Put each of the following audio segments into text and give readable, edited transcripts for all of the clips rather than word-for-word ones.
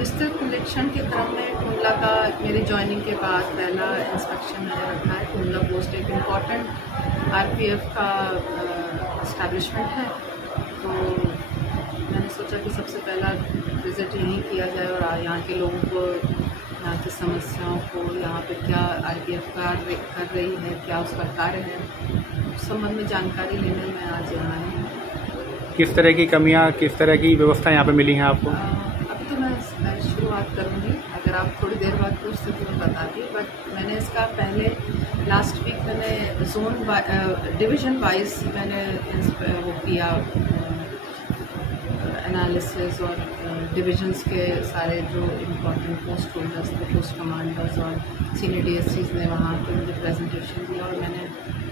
बिस्तर कलेक्शन के क्रम में टुंडला का मेरी ज्वाइनिंग के बाद पहला इंस्पेक्शन मैंने रखा है। टुंडला पोस्ट एक इम्पॉर्टेंट आरपीएफ का इस्टेब्लिशमेंट है, तो मैंने सोचा कि सबसे पहला विज़िट यहीं किया जाए और यहाँ के लोगों को, यहाँ की समस्याओं को, यहाँ पे क्या आरपीएफ कर रही है, क्या उसका कार्य है, उस संबंध में जानकारी लेने में आज यहाँ आई हूँ। किस तरह की कमियाँ, किस तरह की व्यवस्था यहाँ पे मिली हैं आपको? अभी तो मैं शुरुआत करूँगी, अगर आप थोड़ी देर बाद पूछते तो मैं बताती, बट मैंने इसका पहले लास्ट वीक मैंने डिवीज़न वाइज मैंने वो किया एनालिसिस, और डिविजन्स के सारे जो इम्पोर्टेंट पोस्ट होल्डर्स थे, पोस्ट कमांडर्स और सीनियर डीएससीज ने वहाँ पे मुझे प्रेजेंटेशन दिया, और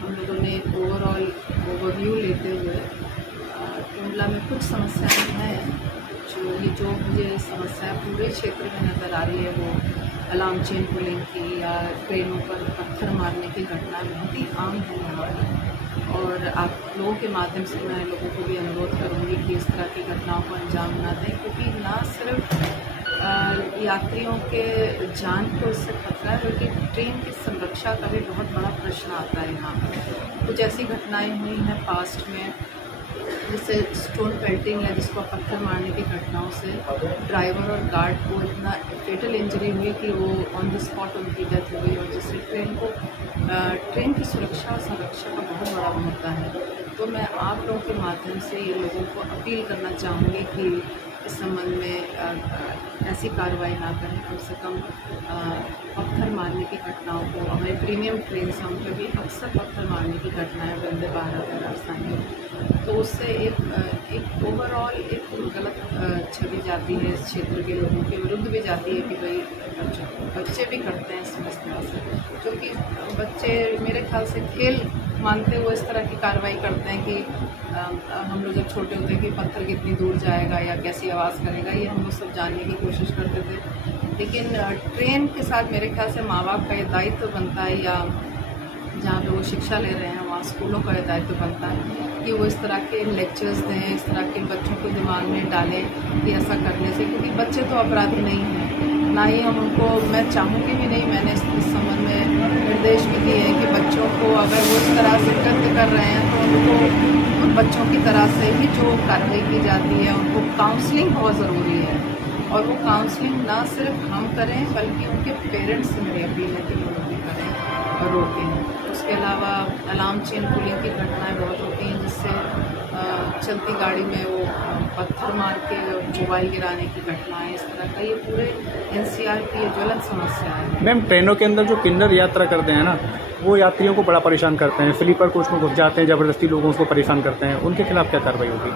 हम लोगों ने ओवरऑल ओवरव्यू लेते हुए टुंडला में कुछ समस्याएं हैं जो मुझे समस्या पूरे क्षेत्र में नज़र आ रही है। वो अलार्म चेन पुलिंग की या ट्रेनों पर पत्थर मारने की घटना बहुत ही आम है यहाँ पर, और आप लोगों के माध्यम से मैं लोगों को भी अनुरोध करूँगी कि इस तरह की घटनाओं को अंजाम ना दें, क्योंकि ना सिर्फ यात्रियों के जान को इससे खतरा है, बल्कि ट्रेन की सुरक्षा का भी बहुत बड़ा प्रश्न आता है यहाँ पर। कुछ ऐसी घटनाएं हुई हैं पास्ट में, जैसे स्टोन पेल्टिंग है, जिसको पत्थर मारने की घटनाओं से ड्राइवर और गार्ड को इतना फेटल इंजरी हुई कि वो ऑन द स्पॉट उनकी डेथ हो गई, और जिससे ट्रेन की सुरक्षा और संरक्षा का बहुत बड़ा मुद्दा है। तो मैं आप लोगों के माध्यम से ये लोगों को अपील करना चाहूँगी कि इस संबंध में ऐसी कार्रवाई ना करें। कम से कम पत्थर मारने की घटनाओं को, हमारे प्रीमियम ट्रेन से हम पे भी अक्सर पत्थर मारने की घटनाएं वंदे भारत और राजधानी, तो उससे एक ओवरऑल एक गलत छवि जाती है इस क्षेत्र के लोगों के विरुद्ध भी जाती है कि भाई बच्चे भी करते हैं इस तरह से, क्योंकि बच्चे मेरे ख्याल से खेल मानते हुए इस तरह की कार्रवाई करते हैं कि हम लोग जब छोटे होते हैं कि पत्थर कितनी दूर जाएगा या कैसी आवाज़ करेगा, ये हम लोग सब जानने की कोशिश करते थे। लेकिन ट्रेन के साथ मेरे ख्याल से माँ बाप का ये दायित्व बनता है, या जहाँ पे वो शिक्षा ले रहे हैं वहाँ स्कूलों का ये दायित्व बनता है कि वो इस तरह के लेक्चर्स दें, इस तरह के बच्चों को दिमाग में डालें कि ऐसा करने से, क्योंकि बच्चे तो अपराधी नहीं हैं, ना ही हम उनको, मैं चाहूँगी भी नहीं, मैंने इस संबंध में निर्देश भी दिए हैं कि बच्चों को अगर वो इस तरह से कृत्य कर रहे हैं तो उनको उन बच्चों की तरह से ही जो कार्रवाई की जाती है, उनको काउंसलिंग बहुत ज़रूरी है, और वो काउंसलिंग ना सिर्फ हम करें बल्कि उनके पेरेंट्स से मेरी अपील है कि वो भी करें और रोकें। उसके अलावा अलार्म चेन पुलिंग की घटनाएं बहुत होती हैं, जिससे चलती गाड़ी में वो पत्थर मार के मोबाइल गिराने की घटनाएं, इस तरह का ये पूरे एनसीआर की ये ज्वलंत समस्या है। मैम, ट्रेनों के अंदर जो किन्नर यात्रा करते हैं ना, वो यात्रियों को बड़ा परेशान करते हैं, स्लीपर कोच में घुस जाते हैं, ज़बरदस्ती लोगों को परेशान करते हैं, उनके खिलाफ क्या कार्रवाई होगी?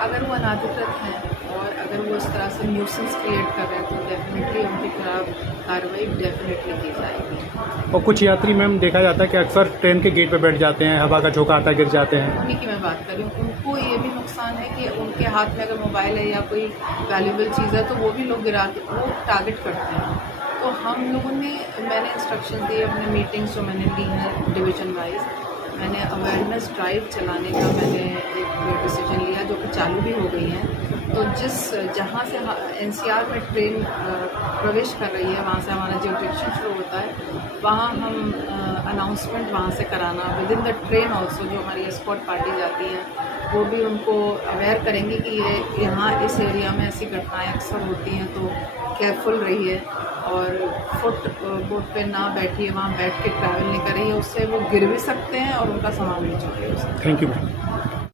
अगर वो अनाधिकृत हैं और अगर वो इस तरह से न्यूसेंस क्रिएट कर रहे हैं तो डेफिनेटली उनके खिलाफ कार्रवाई डेफिनेटली की जाएगी। और कुछ यात्री मैम देखा जाता है कि अक्सर ट्रेन के गेट पर बैठ जाते हैं, हवा का झोंका आता है, गिर जाते हैं। उन्हीं की मैं बात कर रही हूँ। उनको ये भी नुकसान है कि उनके हाथ में अगर मोबाइल है या कोई वैल्यूबल चीज़ है तो वो भी लोग गिरा के वो टारगेट करते हैं। तो हम लोगों ने, मैंने इंस्ट्रक्शन दिए अपने मीटिंग्स जो मैंने ली हैं डिवीज़न वाइज, मैंने अवेयरनेस ड्राइव चलाने का मैंने एक डिसीजन लिया, जो कि चालू भी हो गई हैं। तो जहाँ से एनसीआर में ट्रेन प्रवेश कर रही है, वहाँ से हमारा ज्यूरिडिक्शन शुरू होता है, वहाँ हम अनाउंसमेंट वहाँ से कराना with in the train also, जो हमारी एस्कॉर्ट पार्टी जाती हैं वो भी उनको अवेयर करेंगे कि ये यहाँ इस एरिया में ऐसी घटनाएं अक्सर होती हैं, तो केयरफुल रहिए और फुट बोट पे ना बैठिए, वहाँ बैठ के ट्रैवल नहीं करिए, उससे वो गिर भी सकते हैं और उनका सामान भी चुके। Thank you.